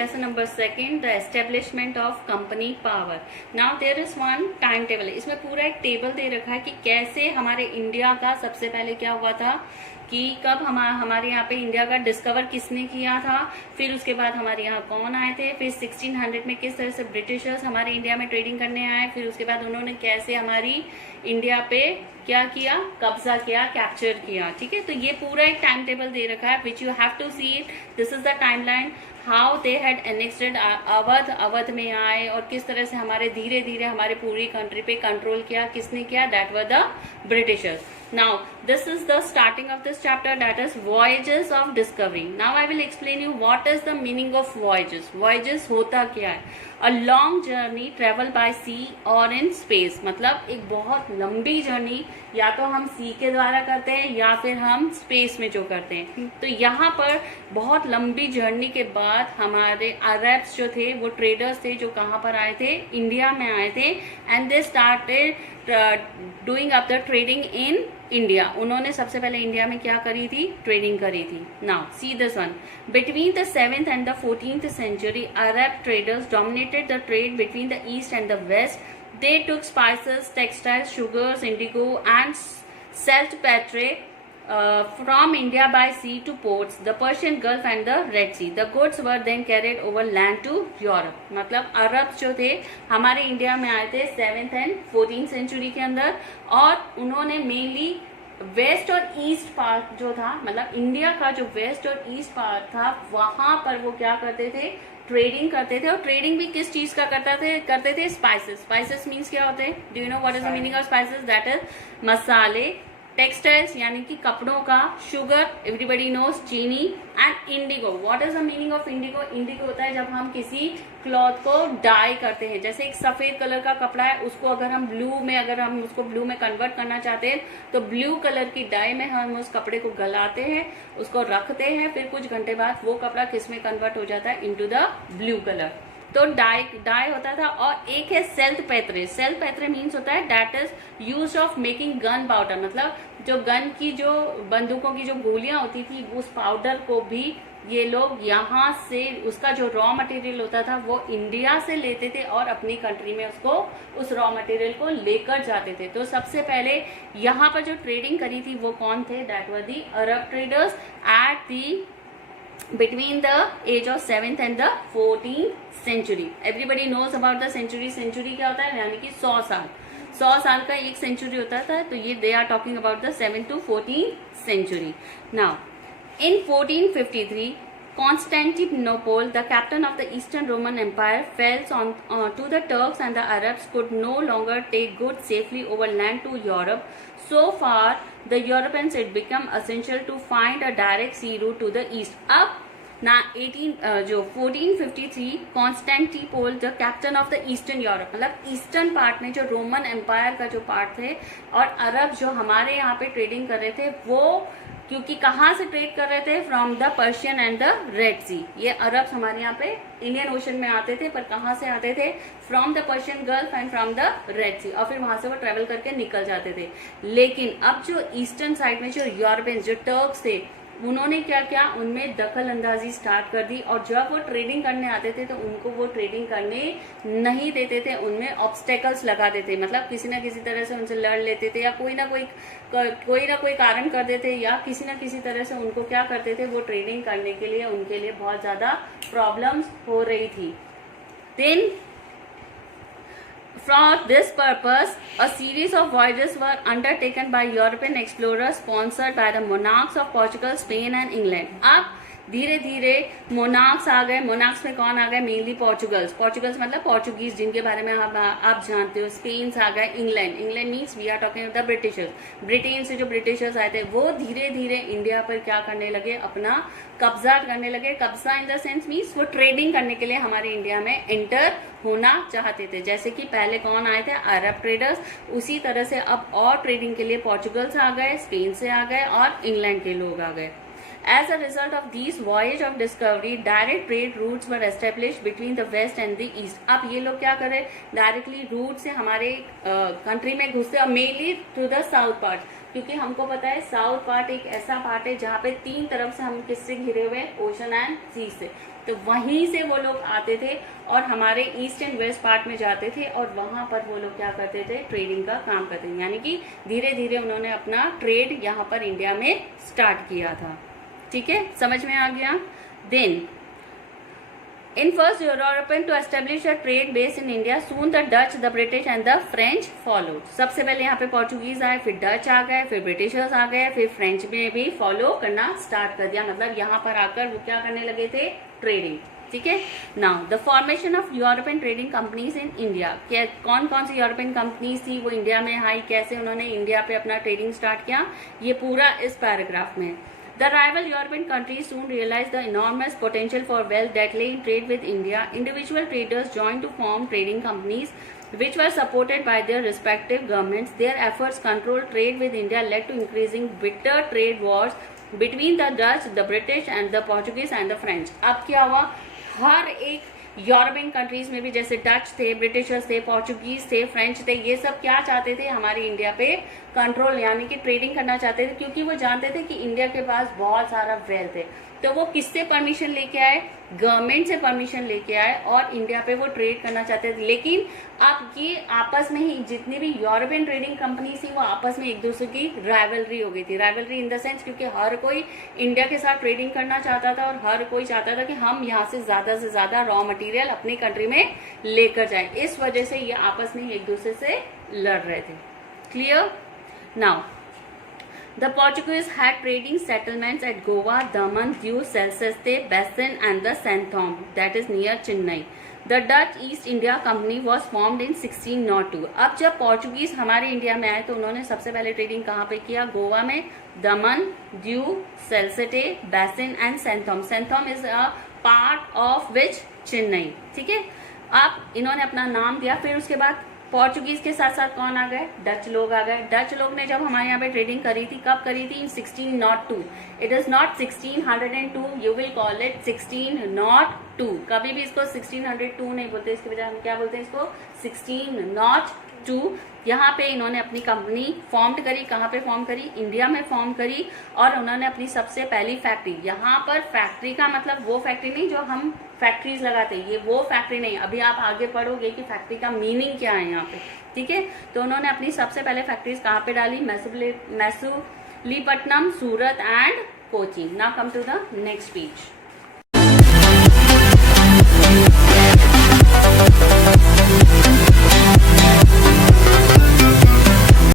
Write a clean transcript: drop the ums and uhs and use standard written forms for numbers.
lesson number 2, the establishment of company power. Now there is one time table. इसमें पूरा एक table दे रखा है कि कैसे हमारे इंडिया का सबसे पहले क्या हुआ था, कि कब हमारे यहाँ पे इंडिया का डिस्कवर किसने किया था, फिर उसके बाद हमारे यहाँ कौन आए थे, फिर 1600 में किस तरह से ब्रिटिशर्स हमारे इंडिया में ट्रेडिंग करने आए, फिर उसके बाद उन्होंने कैसे हमारी इंडिया पे क्या किया, कब्जा किया, कैप्चर किया. ठीक है, तो ये पूरा एक टाइम टेबल दे रखा है which you have to see it. This is the timeline how they had enacted Awadh में आए और किस तरह से हमारे धीरे धीरे हमारे पूरी कंट्री पे कंट्रोल किया. किसने किया? That were the Britishers. Now this is the starting of this chapter, that is voyages of discovery. Now I will explain you what is the meaning of voyages. Voyages होता क्या है? A long journey travel by sea or in space. मतलब एक बहुत लंबी journey या तो हम सी के द्वारा करते हैं या फिर हम स्पेस में जो करते हैं. तो यहाँ पर बहुत लंबी जर्नी के बाद हमारे अरब्स जो थे वो ट्रेडर्स थे जो कहाँ पर आए थे, इंडिया में आए थे. And they started doing up the trading in India. उन्होंने सबसे पहले इंडिया में क्या करी थी? ट्रेडिंग करी थी. Now see this one. Between the 7th and the 14th century, Arab traders dominated the trade between the east and the west. They took spices, textiles, sugars, indigo and saltpetre from India by sea to ports, the Persian Gulf and the Red Sea. The goods were then carried over land to Europe. मतलब अरब जो थे हमारे India में आए थे 7th and 14th century के अंदर, और उन्होंने मेनली वेस्ट और ईस्ट पार्ट जो था, मतलब इंडिया का जो वेस्ट और ईस्ट पार्ट था वहां पर वो क्या करते थे? ट्रेडिंग करते थे. और ट्रेडिंग भी किस चीज का करते थे? स्पाइसेस. स्पाइसेस मीन्स क्या होते हैं? Do you know what is the meaning of spices? That is मसाले, टेक्सटाइल्स यानी कि कपड़ों का, शुगर, एवरीबडी नोज, चीनी, and Indigo. What is the meaning of Indigo? Indigo होता है जब हम किसी क्लॉथ को डाई करते हैं. जैसे एक सफेद कलर का कपड़ा है, उसको अगर हम ब्लू में कन्वर्ट करना चाहते हैं तो ब्लू कलर की डाई में हम उस कपड़े को गलाते हैं, उसको रखते हैं, फिर कुछ घंटे बाद वो कपड़ा किस में कन्वर्ट हो जाता है? Into the blue colour. तो डाई होता था. और एक है सेल्ट पैत्रे. सेल्ट पैत्रे मीन्स होता है that is use of making gun powder. मतलब जो गन की जो बंदूकों की जो गोलियां होती थी उस पाउडर को भी ये लोग यहाँ से, उसका जो रॉ मटेरियल होता था वो इंडिया से लेते थे और अपनी कंट्री में उस रॉ मटेरियल को लेकर जाते थे. तो सबसे पहले यहाँ पर जो ट्रेडिंग करी थी वो कौन थे? That were the Arab traders at the between the age of 7th and the 14th century. Everybody knows about the century. Century क्या होता है? यानी कि 100 साल. 100 साल का एक सेंचुरी होता था. तो ये they are talking about the 7th to 14th century. Now in 1453, Constantinople, the captain of the Eastern Roman Empire, fell to the Turks, and the Arabs could no longer take goods safely over land to Europe. So far, the Europeans it became essential to find a direct sea route to the east. अब ना 1453 Constantinople the captain of the eastern Europe, मतलब eastern part में जो Roman empire का जो part थे और अरब जो हमारे यहाँ पे ट्रेडिंग कर रहे थे, वो क्योंकि कहाँ से ट्रेड कर रहे थे? From the Persian and the Red Sea. ये अरब्स हमारे यहाँ पे इंडियन ओशन में आते थे, पर कहाँ से आते थे? From the Persian Gulf and from the Red Sea. और फिर वहां से वो ट्रेवल करके निकल जाते थे. लेकिन अब जो ईस्टर्न साइड में जो यूरोपियंस, जो टर्क्स थे, उन्होंने क्या किया? उनमें दखल अंदाजी स्टार्ट कर दी. और जब वो ट्रेडिंग करने आते थे तो उनको वो ट्रेडिंग करने नहीं देते थे, उनमें ऑब्स्टेकल्स लगा देते. मतलब किसी ना किसी तरह से उनसे लड़ लेते थे या कोई ना कोई कारण कर देते, या किसी ना किसी तरह से उनको क्या करते थे? वो ट्रेडिंग करने के लिए उनके लिए बहुत ज्यादा प्रॉब्लम्स हो रही थी. Then for this purpose, a series of voyages were undertaken by European explorers sponsored by the monarchs of Portugal, Spain and England. अब धीरे धीरे मोनार्क्स आ गए. मोनार्क्स में कौन आ गए? मेनली पोर्चुगल्स मतलब पोर्चुगीज, जिनके बारे में आप जानते हो. स्पेन आ गए. England means we are talking of the Britishers. Britain से जो ब्रिटिशर्स आए थे वो धीरे धीरे इंडिया पर क्या करने लगे? अपना कब्जा करने लगे. कब्जा इन द सेंस मीन्स वो ट्रेडिंग करने के लिए हमारे इंडिया में एंटर होना चाहते थे. जैसे कि पहले कौन आए थे? Arab traders. उसी तरह से अब और ट्रेडिंग के लिए पोर्चुगल्स आ गए, स्पेन से आ गए और इंग्लैंड के लोग आ गए. As a result of these voyage of discovery, direct trade routes were established between the west and the east. अब ये लोग क्या कर रहे? डायरेक्टली रूट से हमारे कंट्री में घुसते और mainly through the south part. क्योंकि हमको पता है साउथ पार्ट एक ऐसा पार्ट है जहाँ पे 3 तरफ से हम किससे घिरे हुए हैं, ओशन एंड सी से। तो वहीं से वो लोग आते थे और हमारे ईस्ट एंड वेस्ट पार्ट में जाते थे और वहां पर वो लोग क्या करते थे, ट्रेडिंग का काम करते थे। यानी कि धीरे धीरे उन्होंने अपना ट्रेड यहाँ पर इंडिया में स्टार्ट किया था। ठीक है, समझ में आ गया। Then in first European to establish a trade base in India, soon the Dutch, the British and the French followed। सबसे पहले यहाँ पे पोर्चुगीज आए, फिर डच आ गए, फिर ब्रिटिशर्स आ गए, फिर फ्रेंच में भी फॉलो करना स्टार्ट कर दिया। मतलब यहाँ पर आकर वो क्या करने लगे थे, ट्रेडिंग। ठीक है, now the formation of European trading companies in India. कौन कौन सी यूरोपियन कंपनीज थी वो इंडिया में आई, कैसे उन्होंने इंडिया पे अपना ट्रेडिंग स्टार्ट किया, ये पूरा इस पैराग्राफ में। The rival European countries soon realized the enormous potential for wealth that lay in trade with India. Individual traders joined to form trading companies which were supported by their respective governments. Their efforts controlled trade with India led to increasing bitter trade wars between the Dutch, the British and the Portuguese and the French. अब क्या हुआ, हर एक European countries में भी जैसे Dutch थे, Britishers थे, Portuguese थे, फ्रेंच थे, ये सब क्या चाहते थे, हमारे इंडिया पे कंट्रोल यानी कि ट्रेडिंग करना चाहते थे, क्योंकि वो जानते थे कि इंडिया के पास बहुत सारा वेल्थ है। तो वो किससे परमिशन लेके आए, गवर्नमेंट से परमिशन लेके आए और इंडिया पे वो ट्रेड करना चाहते थे। लेकिन अब ये आपस में ही जितनी भी यूरोपियन ट्रेडिंग कंपनी थी वो आपस में एक दूसरे की राइवलरी हो गई थी। राइवलरी इन द सेंस क्योंकि हर कोई इंडिया के साथ ट्रेडिंग करना चाहता था और हर कोई चाहता था कि हम यहाँ से ज्यादा रॉ मटेरियल अपनी कंट्री में लेकर जाए। इस वजह से ये आपस में एक दूसरे से लड़ रहे थे। Clear? Now the Portuguese had trading settlements at Goa, Daman, Diu, Celceste, Basin and the Santhom, that is near Chennai. The Dutch East India Company was formed in 1602. अब जब पोर्चुगीज हमारे इंडिया में आए तो उन्होंने सबसे पहले ट्रेडिंग कहाँ पे किया, गोवा में, Daman, Diu, Salsette, Bassein and Santhome. Santhome is a part of which, Chennai. ठीक है, अब इन्होंने अपना नाम दिया। फिर उसके बाद पोर्चुगीज के साथ साथ कौन आ गए, डच लोग आ गए। डच लोग ने जब हमारे यहाँ पे ट्रेडिंग करी थी, कब करी थी, इन 1602। It is not 1602, you will call it 1602। कभी भी इसको 1602 नहीं बोलते, इसके बजाय हम क्या बोलते हैं इसको, 1602। यहाँ पे इन्होंने अपनी कंपनी फॉर्म करी। कहाँ पे फॉर्म करी, इंडिया में फॉर्म करी। और उन्होंने अपनी सबसे पहली फैक्ट्री, यहाँ पर फैक्ट्री का मतलब वो फैक्ट्री नहीं जो हम फैक्ट्रीज लगाते हैं, ये वो फैक्ट्री नहीं। अभी आप आगे पढ़ोगे कि फैक्ट्री का मीनिंग क्या है यहाँ पे। ठीक है, तो उन्होंने अपनी सबसे पहले फैक्ट्रीज कहाँ पे डाली, Masulipatnam, Surat and Kochi. Now come to the next page.